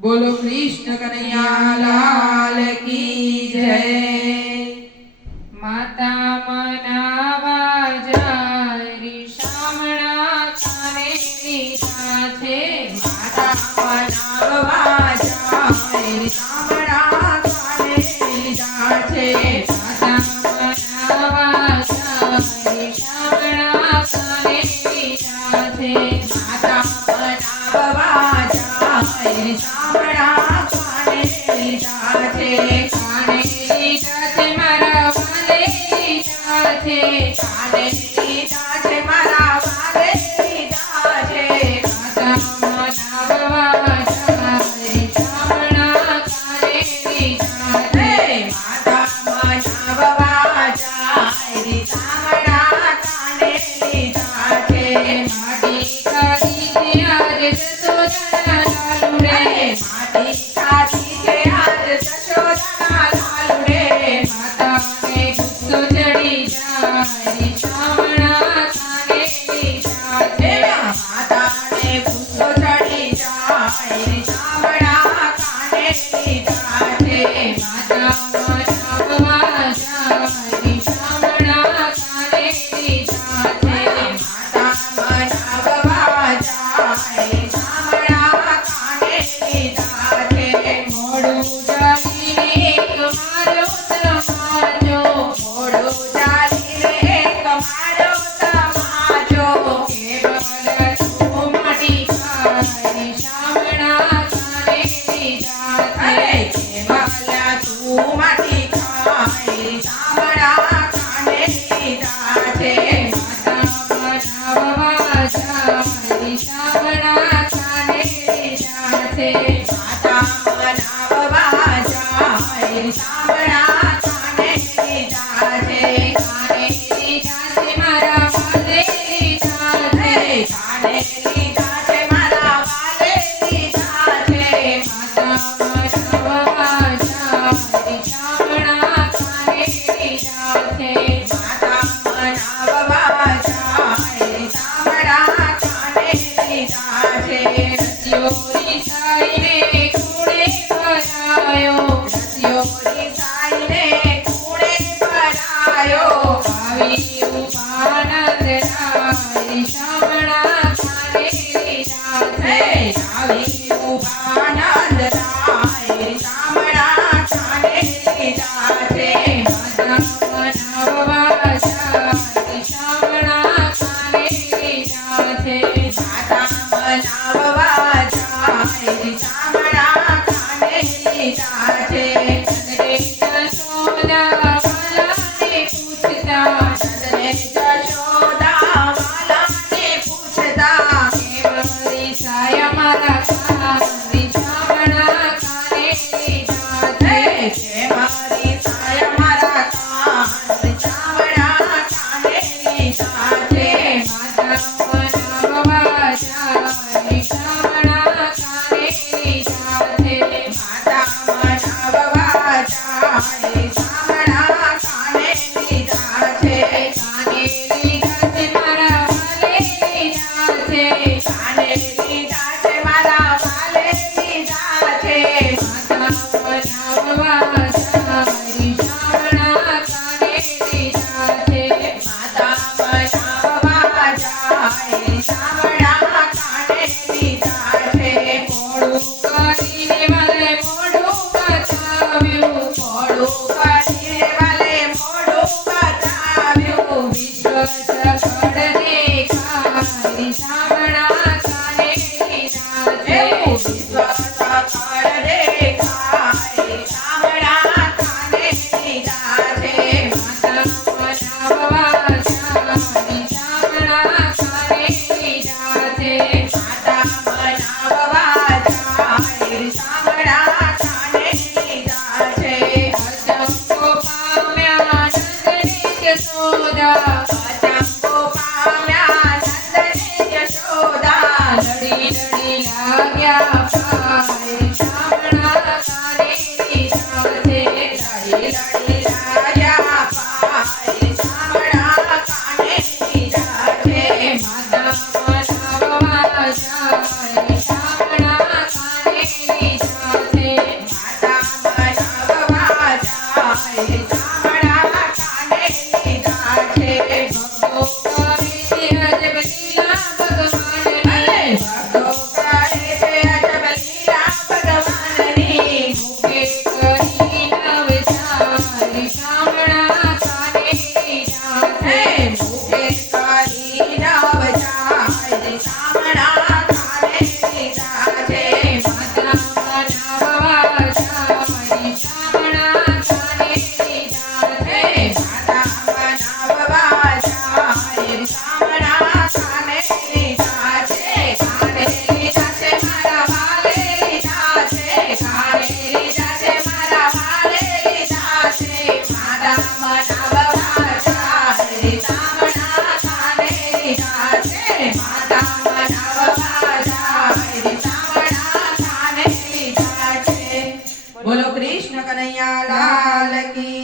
बोलो कृष्ण कन्हैया लाल की जय। माता मनावा जाय शामणा काने लीधा छे। माता मनावा जाय शामणा काने लीधा छे। माता मनावा जाय शामणा काने लीधा छे। माता मनावा जाय शामणा काने लीधा छे। काने लीधा छे मारा वाले लीधा छे। काने लीधा छे मारा वाले लीधा छे। माता मनावा जाय शामणा काने लीधा छे। माता मनावा जाय शामणा काने लीधा छे। माटी खाधी छे आज जसोदाना लालुडे। माटी खाधी छे आज जशोदाना लालुडे। माताने ગુસ્સો ચડી જાય શામળા કાને લીધા છે। માતાને ગુસ્સો ચડી જાય શામળા કાને લીધા છે। માતા મનાવવા જાય શામળા કાને લીધા છે। માતા મનાવવા જાય શામળા કાને લીધા છે। મોડું ચાલીને એક મારો સમાજો। મોડું ચાલીને એક મારો સમાજો। કેવલ તું માટી ખાય શામળા કાને લીધા અરે છે। કેવલ્યા તું માટી ખાય શામળા કાને લીધા છે। માતા મનાવવા જાય શામળા કાને લીધા છે। માતા મનાવવા જાય શામળા કાને લીધા છે। કાને લીધા છે મારા વાલે લીધા છે। કાને લીધા છે મારા વાલે લીધા છે। માતા મનાવવા જાય શામળા કાને લીધા છે। માતા મનાવવા જાય શામળા કાને લીધા છે। રસિયોરી સાઈને ખૂણે ભરાયો। રસિયો રીસાઈને ખૂણે ભરાયો। આવી ઉભા નંદરાય શામળા કાને લીધા છે। આવી ઉભા નંદરાય શામળા કાને લીધા છે। માતા મનાવવા જાય શામળા કાને લીધા છે। માતા મનાવવા જાય શામળા કાને લીધા છે। નંદને જશોદા વાલાને પૂછતા। નંદને જશોદા વાલાને પૂછતા। કેવળી સાયા મારા કાને શામળા કાને લીધા છે। છે મારી સાય મારા કાન શામળા કાને લીધા છે। માતા મનાવવા જાય શામળા કાને લીધા છે। માતા બોલો કૃષ્ણ કનૈયા લાલ કી